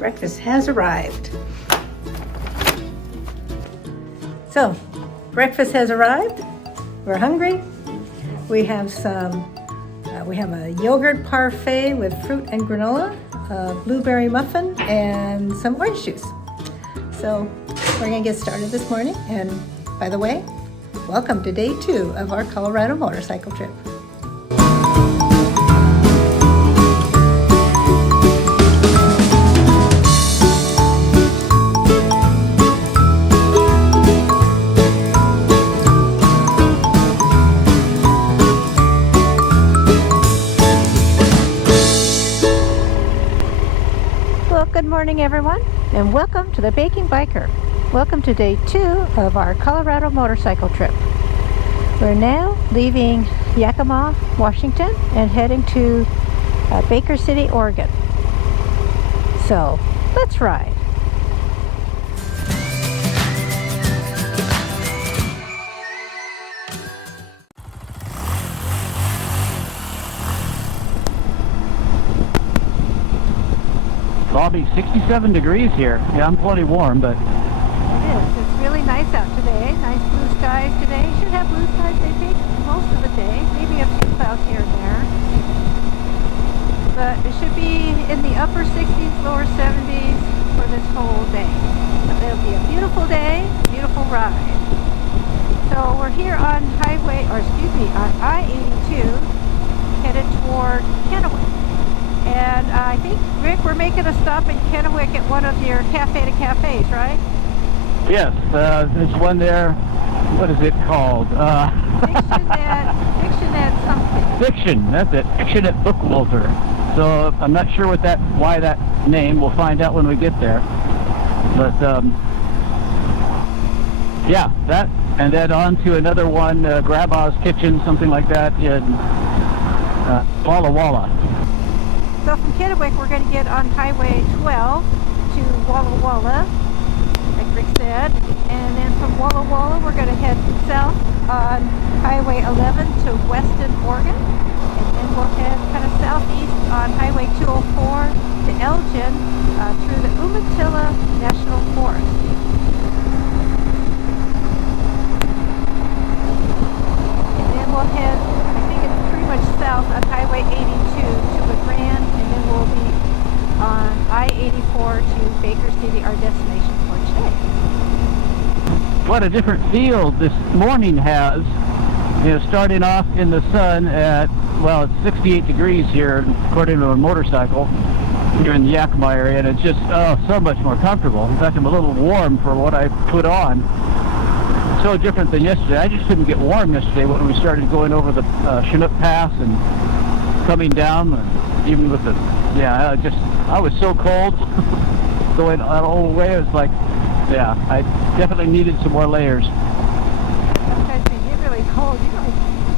Breakfast has arrived. So, breakfast has arrived. We're hungry. We have a yogurt parfait with fruit and granola, a blueberry muffin, and some orange juice. So, we're gonna get started this morning. And by the way, welcome to day 2 of our Colorado motorcycle trip. Good morning everyone, and welcome to the Baking Biker. Welcome to day 2 of our Colorado motorcycle trip. We're now leaving Yakima, Washington and heading to Baker City, Oregon. So let's ride. Bobby, 67 degrees here. Yeah, I'm plenty warm, but... It is. It's really nice out today. Nice blue skies today. Should have blue skies, I think, most of the day. Maybe a few clouds here and there. But it should be in the upper 60s, lower 70s for this whole day. But it'll be a beautiful day, beautiful ride. So we're here on on I-82, headed toward Kennewick. And I think, Rick, we're making a stop in Kennewick at one of your cafe to cafes, right? Yes, there's one there. What is it called? Fiction at something. Fiction, that's it. Fiction at Bookwalter. So I'm not sure why that name. We'll find out when we get there. But yeah, that, and then on to another one, Grandma's Kitchen, something like that in Walla Walla. So from Kennewick, we're going to get on Highway 12 to Walla Walla, like Rick said. And then from Walla Walla, we're going to head south on Highway 11 to Weston, Oregon. And then we'll head kind of southeast on Highway 204 to Elgin through the Umatilla Naitonal Forest. And then we'll head, I think it's pretty much south on Highway 82 to LeGrand. We'll be on I-84 to Baker City, our destination for today. What a different feel this morning has. You know, starting off in the sun at, well, it's 68 degrees here, according to a motorcycle, here in the Yakima area, and it's just, so much more comfortable. In fact, I'm a little warm for what I put on. So different than yesterday. I just couldn't get warm yesterday when we started going over the Chinook Pass and coming down, and even with the, yeah, I was so cold going all the way. It was like, yeah, I definitely needed some more layers. Sometimes when you get really cold, it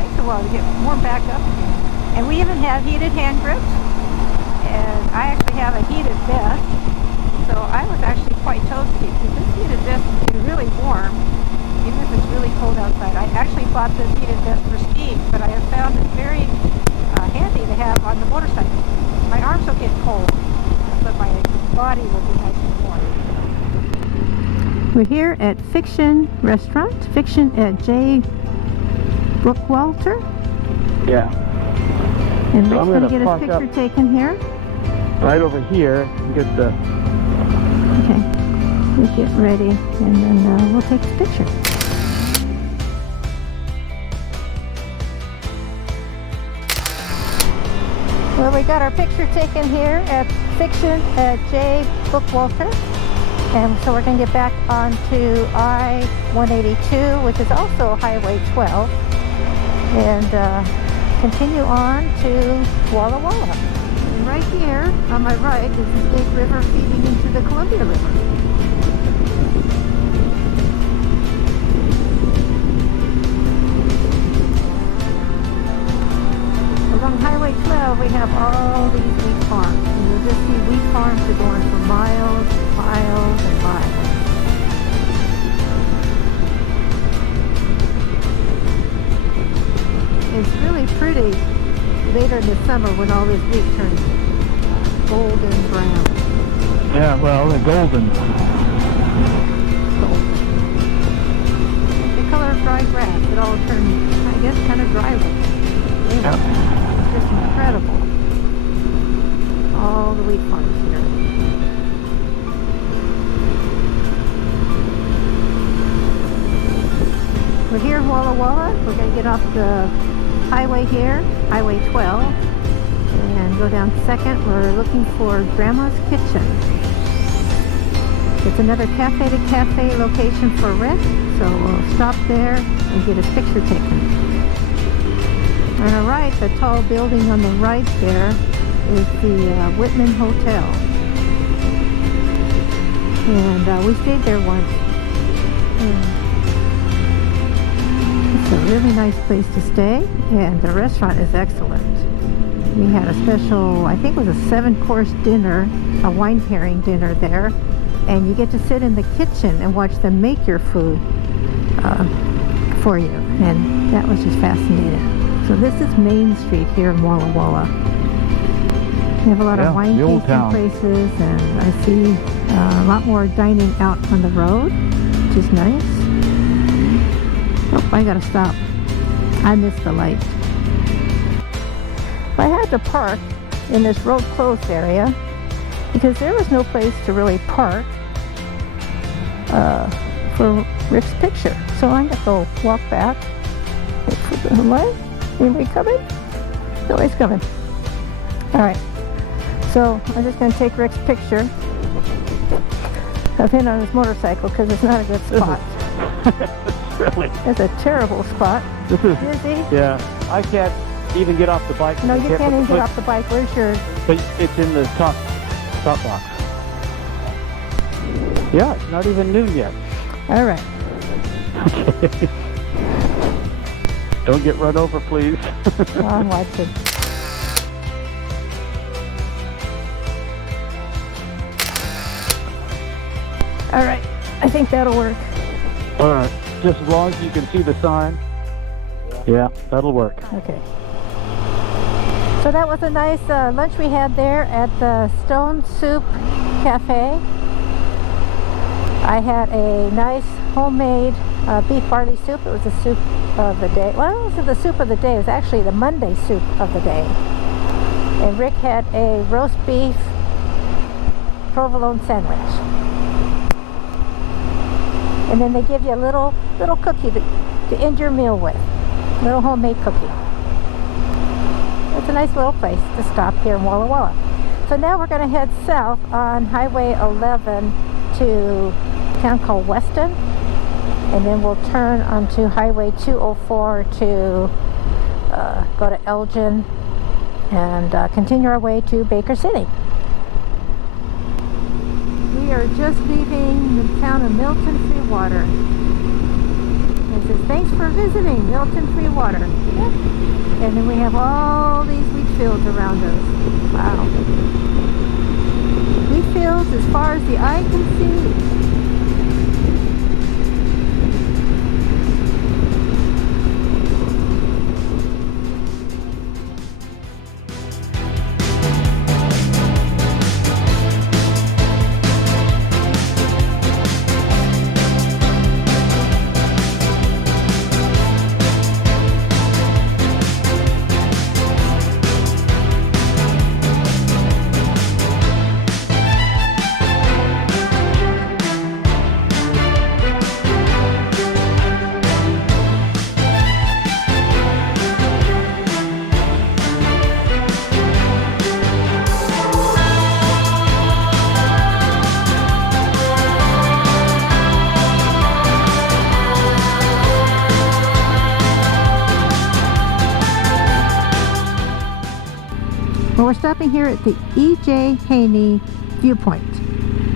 takes a while to get warmed back up again. And we even have heated hand grips, and I actually have a heated vest, so I was actually quite toasty because this heated vest is really warm, even if it's really cold outside. I actually bought this heated vest for skiing, but I have found it very handy to have on the motorcycle. My arms will get cold, but my body will be nice and warm. We're here at Fiction Restaurant, Fiction at J. Bookwalter. Yeah. And So Rick's going to get his park picture up taken here. right over here and get the... Okay, we'll get ready and then we'll take the picture. Well, we got our picture taken here at Fiction at J. Bookwalter. And so we're going to get back onto I-182, which is also Highway 12, and continue on to Walla Walla. And right here on my right is the Snake River feeding into the Columbia River. Along Highway 12, we have all these wheat farms, and you'll just see wheat farms are going for miles, miles, and miles. It's really pretty later in the summer when all this wheat turns golden brown. Yeah, well, they're golden. Golden. The color of dry grass. It all turned, I guess, kind of dry looking. Yep. It's just incredible. All the wheat farms here. We're here in Walla Walla. We're going to get off the highway here, Highway 12, and go down 2nd. We're looking for Grandma's Kitchen. It's another cafe-to-cafe location for rent, so we'll stop there and get a picture taken. On our right, the tall building on the right there is the Whitman Hotel. And we stayed there once. It's a really nice place to stay, and the restaurant is excellent. We had a special, I think it was a 7-course dinner, a wine pairing dinner there, and you get to sit in the kitchen and watch them make your food for you, and that was just fascinating. So this is Main Street here in Walla Walla. We have a lot of wine tasting places, and I see a lot more dining out on the road, which is nice. Oh, I gotta stop. I missed the light. I had to park in this road closed area because there was no place to really park for Rick's picture. So I'm gonna go walk back. Wait for the light. Anybody coming? Nobody's coming. Alright. So I'm just gonna take Rick's picture of him on his motorcycle because it's not a good spot. Really? It's a terrible spot. This is Busy. Yeah, I can't even get off the bike. No, you can't even get off the bike. Where's yours? But it's in the top box. Yeah, it's not even noon yet. All right. Okay. Don't get run over, please. Oh, I'm watching. All right. I think that'll work. All right. Just as long as you can see the sign. Yeah, that'll work. Okay. So that was a nice lunch we had there at the Stone Soup Cafe. I had a nice homemade beef barley soup. It was the soup of the day. Well, it wasn't the soup of the day. It was actually the Monday soup of the day. And Rick had a roast beef provolone sandwich. And then they give you a little cookie to end your meal with. A little homemade cookie. It's a nice little place to stop here in Walla Walla. So now we're going to head south on Highway 11 to a town called Weston. And then we'll turn onto Highway 204 to go to Elgin and continue our way to Baker City. We are just leaving the town of Milton Freewater. It says, thanks for visiting Milton Freewater. Yep. And then we have all these wheat fields around us. Wow. Wheat fields as far as the eye can see. Well, we're stopping here at the E.J. Haney Viewpoint,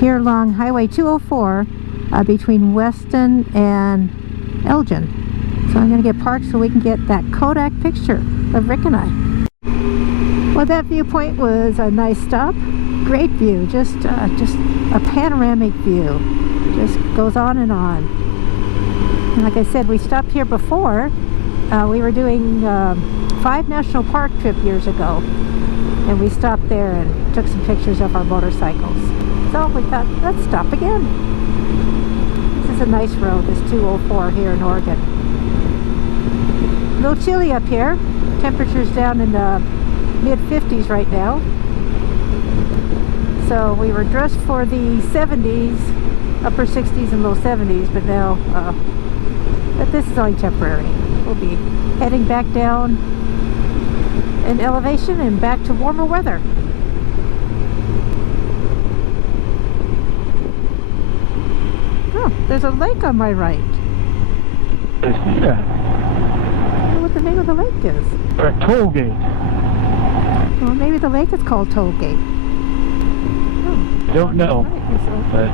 here along Highway 204 between Weston and Elgin. So I'm going to get parked so we can get that Kodak picture of Rick and I. Well, that viewpoint was a nice stop. Great view, just a panoramic view. Just goes on and on. And like I said, we stopped here before. We were doing 5 National Park trip years ago. And we stopped there and took some pictures of our motorcycles. So we thought, let's stop again. This is a nice road, this 204 here in Oregon. A little chilly up here. Temperature's down in the mid-50s right now. So we were dressed for the 70s, upper 60s and low 70s, but now, but this is only temporary. We'll be heading back down in elevation and back to warmer weather. Oh, there's a lake on my right. Yeah. I don't know what the name of the lake is. Or a toll gate. Well, maybe the lake is called Toll Gate. Oh, Don't know. right, so- But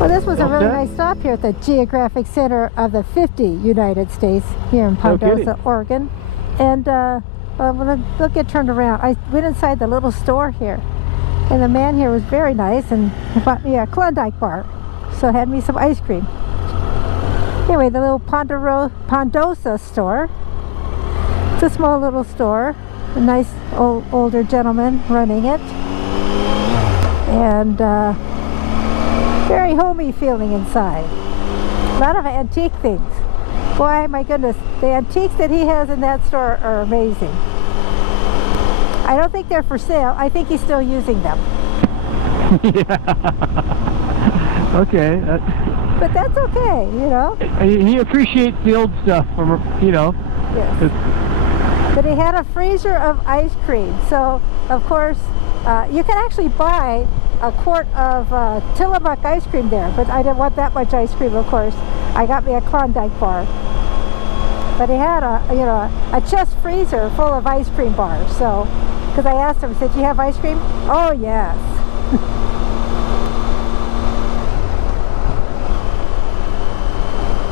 Well, this was a really Okay. nice stop here at the Geographic Center of the 50 United States here in No kidding. Pondosa, Oregon. And we'll get turned around. I went inside the little store here, and the man here was very nice and he bought me a Klondike bar, so had me some ice cream. Anyway, the little Pondosa store. It's a small little store. A nice older gentleman running it, and very homey feeling inside. A lot of antique things. Boy, my goodness, the antiques that he has in that store are amazing. I don't think they're for sale. I think he's still using them. yeah. Okay. But that's okay, you know. He appreciates the old stuff from, you know. Yes. it's- But he had a freezer of ice cream. So, of course, you can actually buy a quart of Tillamook ice cream there. But I didn't want that much ice cream, of course. I got me a Klondike bar. But he had a chest freezer full of ice cream bars. So, because I asked him, I said, "Do you have ice cream?" "Oh, yes."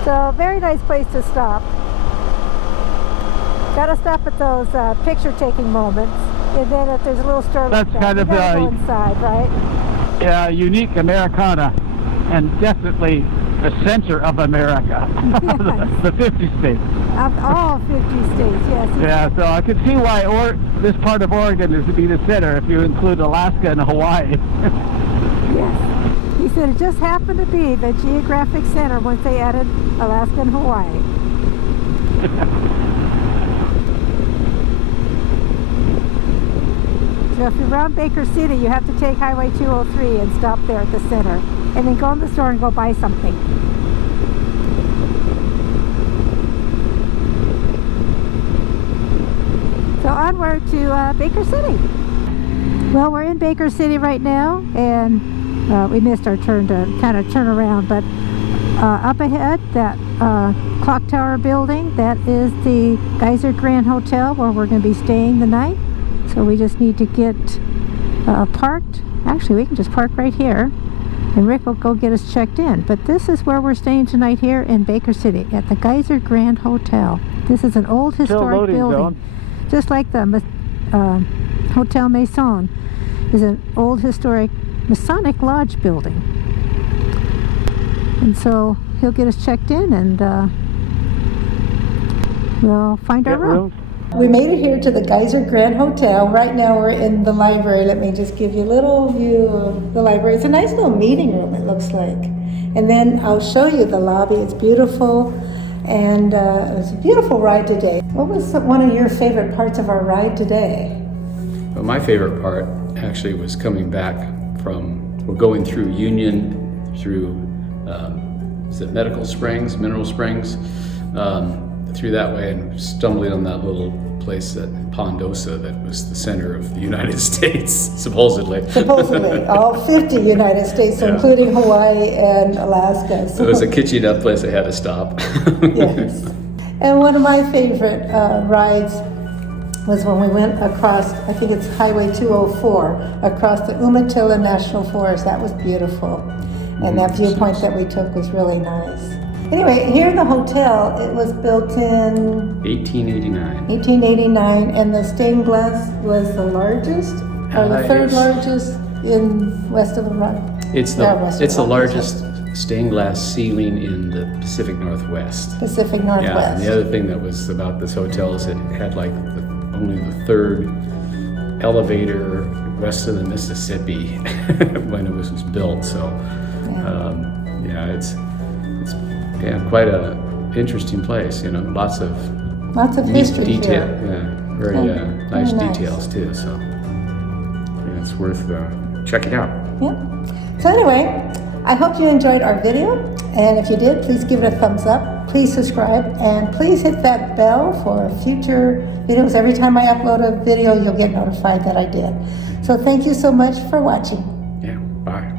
So, very nice place to stop. Gotta stop at those picture-taking moments, and then if there's a little store like That's that, kind you of, gotta go inside, right? Yeah, unique Americana, and definitely the center of America, the 50 states. Of all 50 states, yes. Yeah, so I can see why this part of Oregon is to be the center if you include Alaska and Hawaii. Yes. He said it just happened to be the Geographic Center once they added Alaska and Hawaii. So if you're around Baker City, you have to take Highway 203 and stop there at the center. And then go in the store and go buy something. So onward to Baker City. Well, we're in Baker City right now, and we missed our turn to kind of turn around. But up ahead, that clock tower building, that is the Geiser Grand Hotel where we're going to be staying the night. So we just need to get parked. Actually, we can just park right here. and Rick will go get us checked in. But this is where we're staying tonight here in Baker City at the Geiser Grand Hotel. This is an old historic building. Zone. Just like the Hotel Maison is an old historic Masonic Lodge building. And so he'll get us checked in and we'll find our room. We made it here to the Geiser Grand Hotel. Right now we're in the library. Let me just give you a little view of the library. It's a nice little meeting room, it looks like. And then I'll show you the lobby. It's beautiful. And it was a beautiful ride today. What was one of your favorite parts of our ride today? Well, my favorite part actually was coming back we're going through Union, through, is it Mineral Springs, through that way, and stumbling on that little place at Pondosa that was the center of the United States, supposedly. Supposedly, all 50 United States, Yeah. including Hawaii and Alaska. So, It was a kitschy enough place I had to stop. yes. And one of my favorite rides was when we went across, I think it's Highway 204, across the Umatilla National Forest. That was beautiful. And that viewpoint that we took was really nice. Anyway, here in the hotel, it was built in 1889. 1889, and the stained glass was the largest, or the third largest in west of the Rock. It's west of the Rock, largest stained glass ceiling in the Pacific Northwest. Pacific Yeah, and Northwest. the other thing that was about this hotel is it had like only the third elevator west of the Mississippi when it was built. So, it's quite a interesting place. You know, lots of neat history detail. here. Yeah, very nice very nice. details too. So, yeah, it's worth checking out. Yeah. So anyway, I hope you enjoyed our video, and if you did, please give it a thumbs up, please subscribe, and please hit that bell for future videos. Every time I upload a video, you'll get notified that I did. So thank you so much for watching. Yeah, bye.